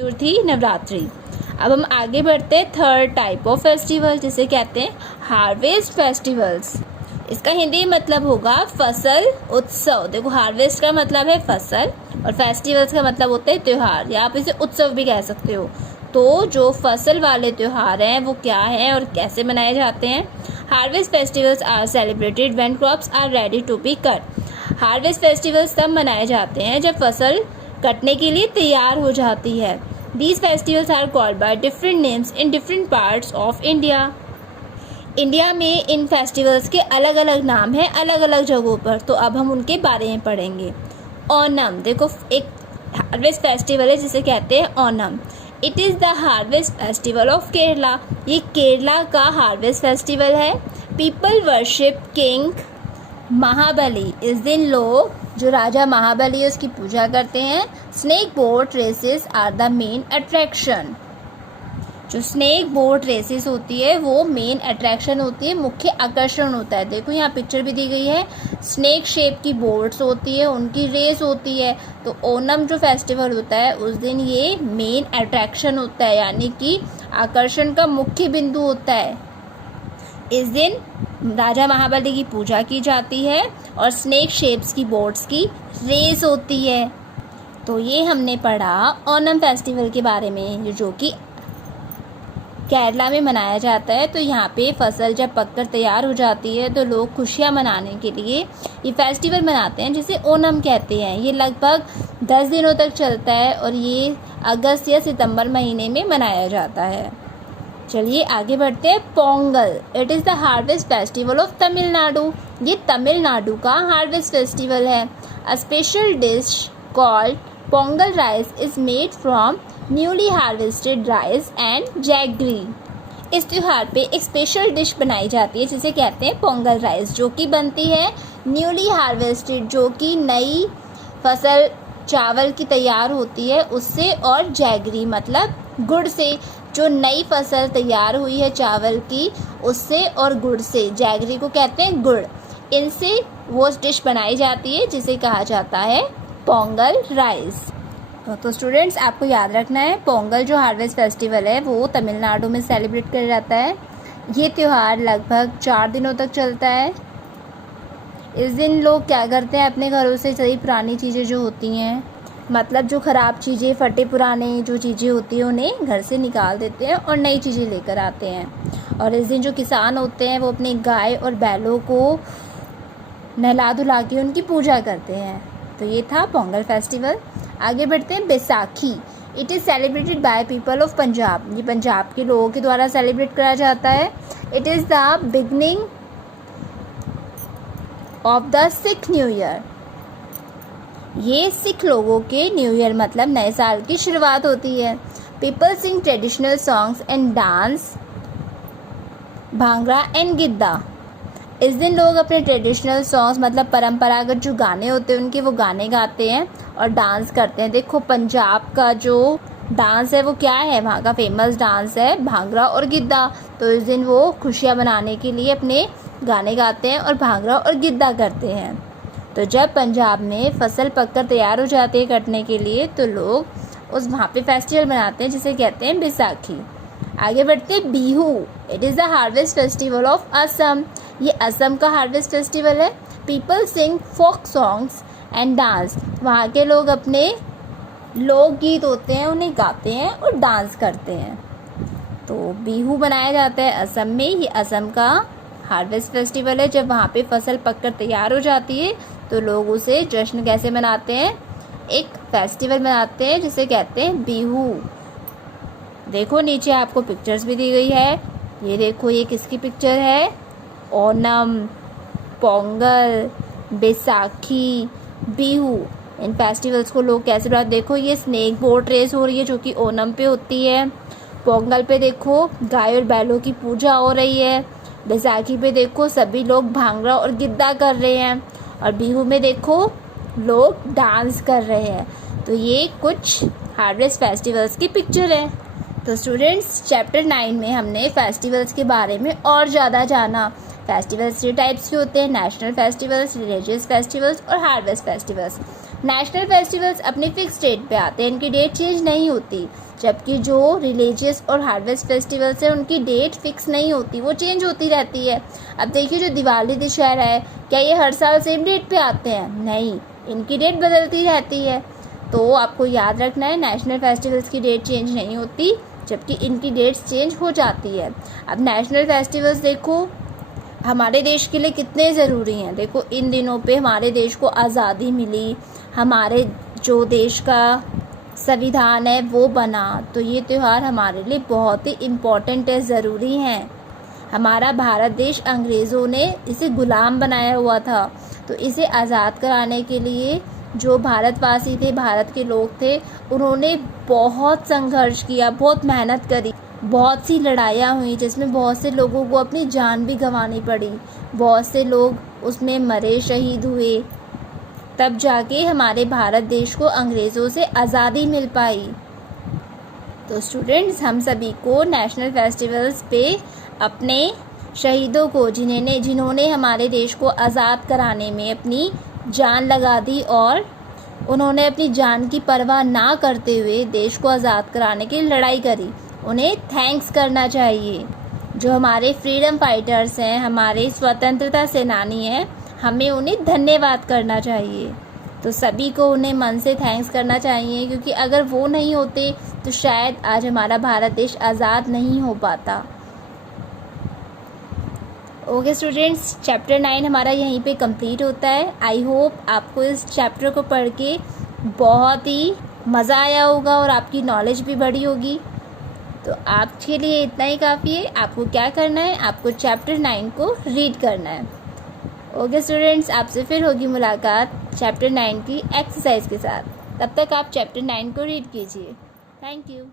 चतुर्थी, नवरात्रि। अब हम आगे बढ़ते हैं थर्ड टाइप ऑफ फेस्टिवल, जिसे कहते हैं हार्वेस्ट फेस्टिवल्स। इसका हिंदी मतलब होगा फसल उत्सव। देखो, हार्वेस्ट का मतलब है फसल और फेस्टिवल्स का मतलब होता है त्योहार, या आप इसे उत्सव भी कह सकते हो। तो जो फसल वाले त्योहार हैं वो क्या हैं और कैसे मनाए जाते हैं? Harvest festivals are celebrated when crops are ready to be cut. Harvest festivals तब मनाए जाते हैं जब फसल कटने के लिए तैयार हो जाती है। These festivals are called by different names in different parts of India. India में इन फेस्टिवल्स के अलग अलग नाम हैं अलग अलग जगहों पर, तो अब हम उनके बारे में पढ़ेंगे। ओनम, देखो एक हार्वेस्ट फेस्टिवल है जिसे कहते हैं Onam. It is the harvest festival of Kerala. ये केरला का हार्वेस्ट फेस्टिवल है। पीपल वर्शिप किंग महाबली। इस दिन लोग जो राजा महाबली है उसकी पूजा करते हैं। Snake boat races are the main attraction. जो स्नेक बोट रेसेस होती है वो मेन अट्रैक्शन होती है, मुख्य आकर्षण होता है। देखो यहाँ पिक्चर भी दी गई है, स्नेक शेप की बोट्स होती है, उनकी रेस होती है। तो ओनम जो फेस्टिवल होता है उस दिन ये मेन अट्रैक्शन होता है, यानी कि आकर्षण का मुख्य बिंदु होता है। इस दिन राजा महाबली की पूजा की जाती है और स्नेक शेप्स की बोट्स की रेस होती है। तो ये हमने पढ़ा ओनम फेस्टिवल के बारे में, जो कि केरला में मनाया जाता है। तो यहाँ पे फसल जब पककर तैयार हो जाती है तो लोग खुशियाँ मनाने के लिए ये फेस्टिवल मनाते हैं, जिसे ओनम कहते हैं। ये लगभग 10 दिनों तक चलता है और ये अगस्त या सितंबर महीने में मनाया जाता है। चलिए आगे बढ़ते हैं। Pongal, it is the harvest festival of Tamil Nadu. ये तमिलनाडु का हार्वेस्ट फेस्टिवल है। A special dish called Pongal rice is made from newly harvested rice and jaggery. इस त्यौहार पे एक स्पेशल डिश बनाई जाती है जिसे कहते हैं पोंगल राइस, जो कि बनती है न्यूली हार्वेस्टेड, जो कि नई फसल चावल की तैयार होती है उससे, और जैगरी मतलब गुड़ से, जो नई फसल तैयार हुई है चावल की उससे और गुड़ से। जैगरी को कहते हैं गुड़। इनसे वो डिश बनाई जाती है जिसे कहा जाता है पोंगल राइस। तो स्टूडेंट्स, आपको याद रखना है पोंगल जो हार्वेस्ट फेस्टिवल है वो तमिलनाडु में सेलिब्रेट किया जाता है। ये त्यौहार लगभग 4 दिनों तक चलता है। इस दिन लोग क्या करते हैं, अपने घरों से सभी पुरानी चीज़ें जो होती हैं, मतलब जो ख़राब चीज़ें, फटे पुराने जो चीज़ें होती हैं उन्हें घर से निकाल देते हैं और नई चीज़ें लेकर आते हैं। और इस दिन जो किसान होते हैं वो अपनी गाय और बैलों को नहला धुला के उनकी पूजा करते हैं। तो ये था पोंगल फेस्टिवल। आगे बढ़ते हैं। Baisakhi, it is celebrated by people of Punjab. ये पंजाब के लोगों के द्वारा सेलिब्रेट करा जाता है। It is the beginning of the Sikh new year. ये सिख लोगों के न्यू ईयर मतलब नए साल की शुरुआत होती है। People sing traditional songs and dance bhangra and giddha. इस दिन लोग अपने ट्रेडिशनल सॉन्ग्स मतलब परंपरागत जो गाने होते हैं उनके वो गाने गाते हैं और डांस करते हैं। देखो पंजाब का जो डांस है वो क्या है, वहाँ का फेमस डांस है भांगड़ा और गिद्दा। तो इस दिन वो खुशियाँ मनाने के लिए अपने गाने गाते हैं और भांगड़ा और गिद्दा करते हैं। तो जब पंजाब में फसल पककर तैयार हो जाती है कटने के लिए तो लोग उस वहाँ पे फेस्टिवल मनाते हैं जिसे कहते हैं बैसाखी। आगे बढ़ते हैं। Bihu, it is the harvest festival of Assam. ये असम का हार्वेस्ट फेस्टिवल है। People sing folk songs and dance. वहाँ के लोग अपने लोकगीत होते हैं उन्हें गाते हैं और डांस करते हैं। तो बिहू मनाया जाता है असम में। ये असम का हार्वेस्ट फेस्टिवल है। जब वहाँ पे फसल पककर तैयार हो जाती है तो लोग उसे जश्न कैसे मनाते हैं, एक फेस्टिवल मनाते हैं जिसे कहते हैं बिहू। देखो नीचे आपको पिक्चर्स भी दी गई है। ये देखो ये किसकी पिक्चर है, ओनम, पोंगल, बैसाखी, बिहू। इन फेस्टिवल्स को लोग कैसे मनाते, देखो ये स्नेक बोट रेस हो रही है जो कि ओनम पे होती है। पोंगल पे देखो गाय और बैलों की पूजा हो रही है। बैसाखी पे देखो सभी लोग भांगड़ा और गिद्दा कर रहे हैं और बिहू में देखो लोग डांस कर रहे हैं। तो ये कुछ हार्वेस्ट फेस्टिवल्स की पिक्चर है। तो स्टूडेंट्स, चैप्टर 9 में हमने फेस्टिवल्स के बारे में और ज़्यादा जाना। फेस्टिवल्स 3 टाइप्स के होते हैं, नेशनल फेस्टिवल्स, रिलीजियस फेस्टिवल्स और हार्वेस्ट फेस्टिवल्स। नेशनल फेस्टिवल्स अपने फिक्स डेट पे आते हैं, इनकी डेट चेंज नहीं होती, जबकि जो रिलीजियस और हार्वेस्ट फेस्टिवल्स हैं उनकी डेट फिक्स नहीं होती, वो चेंज होती रहती है। अब देखिए जो दिवाली दशहरा है, क्या ये हर साल सेम डेट पे आते हैं? नहीं, इनकी डेट बदलती रहती है। तो आपको याद रखना है नेशनल फेस्टिवल्स की डेट चेंज नहीं होती, जबकि इनकी डेट्स चेंज हो जाती है। अब नेशनल फेस्टिवल्स देखो हमारे देश के लिए कितने ज़रूरी हैं। देखो इन दिनों पे हमारे देश को आज़ादी मिली, हमारे जो देश का संविधान है वो बना, तो ये त्यौहार हमारे लिए बहुत ही इम्पोर्टेंट है, ज़रूरी हैं। हमारा भारत देश अंग्रेज़ों ने इसे गुलाम बनाया हुआ था, तो इसे आज़ाद कराने के लिए जो भारतवासी थे, भारत के लोग थे, उन्होंने बहुत संघर्ष किया, बहुत मेहनत करी, बहुत सी लड़ाइयाँ हुई जिसमें बहुत से लोगों को अपनी जान भी गंवानी पड़ी, बहुत से लोग उसमें मरे, शहीद हुए, तब जाके हमारे भारत देश को अंग्रेज़ों से आज़ादी मिल पाई। तो स्टूडेंट्स, हम सभी को नेशनल फेस्टिवल्स पे अपने शहीदों को, जिन्होंने हमारे देश को आज़ाद कराने में अपनी जान लगा दी और उन्होंने अपनी जान की परवाह ना करते हुए देश को आज़ाद कराने की लड़ाई करी, उन्हें थैंक्स करना चाहिए। जो हमारे फ्रीडम फाइटर्स हैं, हमारे स्वतंत्रता सेनानी हैं, हमें उन्हें धन्यवाद करना चाहिए। तो सभी को उन्हें मन से थैंक्स करना चाहिए, क्योंकि अगर वो नहीं होते तो शायद आज हमारा भारत देश आज़ाद नहीं हो पाता। ओके स्टूडेंट्स, चैप्टर 9 हमारा यहीं पे कंप्लीट होता है। आई होप आपको इस चैप्टर को पढ़ के बहुत ही मज़ा आया होगा और आपकी नॉलेज भी बढ़ी होगी। तो आपके लिए इतना ही काफ़ी है। आपको क्या करना है, आपको चैप्टर 9 को रीड करना है। ओके स्टूडेंट्स, आपसे फिर होगी मुलाकात चैप्टर 9 की एक्सरसाइज के साथ। तब तक आप चैप्टर 9 को रीड कीजिए। Thank you.